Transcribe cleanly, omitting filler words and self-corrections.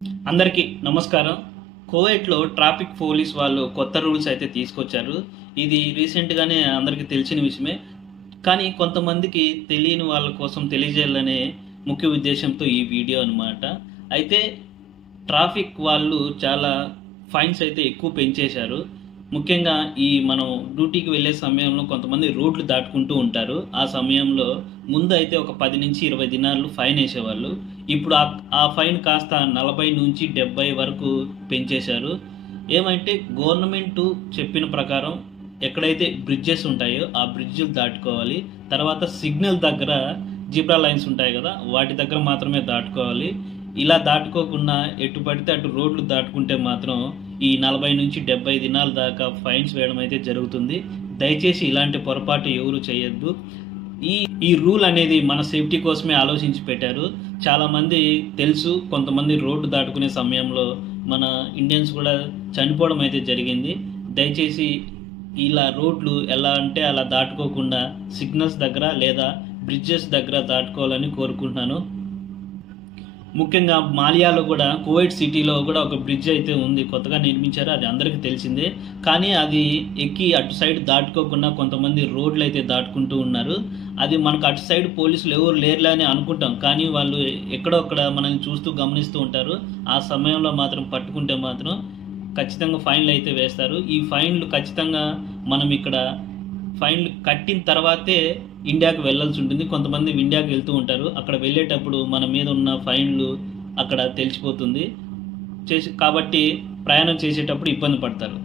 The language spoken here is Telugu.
అందరికీ నమస్కారం. కువైట్‌లో ట్రాఫిక్ పోలీస్ వాళ్ళు కొత్త రూల్స్ అయితే తీసుకొచ్చారు. ఇది రీసెంట్‌గానే అందరికీ తెలిసిన విషయమే. కానీ కొంతమందికి తెలియని వాళ్ళ కోసం తెలియజేయాలనే ముఖ్య ఉద్దేశంతో ఈ వీడియో అన్నమాట. అయితే ట్రాఫిక్ వాళ్ళు చాలా ఫైన్స్ అయితే ఎక్కువ పెంచేశారు. ముఖ్యంగా మనం డ్యూటీకి వెళ్ళే సమయంలో కొంతమంది రోడ్లు దాటుకుంటూ ఉంటారు. ఆ సమయంలో ముందు అయితే ఒక 10-20 దినాలు ఫైన్ వేసేవాళ్ళు. ఇప్పుడు ఆ ఫైన్ కాస్త 40-70 వరకు పెంచేశారు. ఏమంటే గవర్నమెంటు చెప్పిన ప్రకారం ఎక్కడైతే బ్రిడ్జెస్ ఉంటాయో ఆ బ్రిడ్జ్‌లు దాటుకోవాలి. తర్వాత సిగ్నల్ దగ్గర జీబ్రా లైన్స్ ఉంటాయి కదా! వాటి దగ్గర మాత్రమే దాటుకోవాలి. ఇలా దాటుకోకుండా ఎటు పడితే అటు రోడ్లు దాటుకుంటే మాత్రం ఈ 40-70 దినాల దాకా ఫైన్స్ వేయడం అయితే జరుగుతుంది. దయచేసి ఇలాంటి పొరపాటు ఎవరు చేయొద్దు. ఈ ఈ రూల్ అనేది మన సేఫ్టీ కోసమే ఆలోచించి పెట్టారు. చాలామంది తెలుసు, కొంతమంది రోడ్డు దాటుకునే సమయంలో మన ఇండియన్స్ కూడా చనిపోవడం అయితే జరిగింది. దయచేసి ఇలా రోడ్లు ఎలా అంటే అలా దాటుకోకుండా సిగ్నల్స్ దగ్గర లేదా బ్రిడ్జెస్ దగ్గర దాటుకోవాలని కోరుకుంటున్నాను. ముఖ్యంగా మాలియాలో కూడా కువైట్ సిటీలో కూడా ఒక బ్రిడ్జ్ అయితే ఉంది, కొత్తగా నిర్మించారు, అది అందరికీ తెలిసిందే. కానీ అది ఎక్కి అటు సైడ్ దాటుకోకుండా కొంతమంది రోడ్లు అయితే దాటుకుంటూ ఉన్నారు. అది మనకు అటు సైడ్ పోలీసులు ఎవరు లేరులే అని అనుకుంటాం, కానీ వాళ్ళు ఎక్కడో అక్కడ మనల్ని చూస్తూ గమనిస్తూ ఉంటారు. ఆ సమయంలో మాత్రం పట్టుకుంటే మాత్రం ఖచ్చితంగా ఫైన్లు అయితే వేస్తారు. ఈ ఫైన్లు ఖచ్చితంగా మనం ఇక్కడ ఫైన్లు కట్టిన తర్వాతే ఇండియాకి వెళ్ళాల్సి ఉంటుంది. కొంతమంది ఇండియాకి వెళ్తూ ఉంటారు. అక్కడ వెళ్ళేటప్పుడు మన మీద ఉన్న ఫైన్లు అక్కడ తెలిసిపోతుంది. కాబట్టి ప్రయాణం చేసేటప్పుడు ఇబ్బంది పడతారు.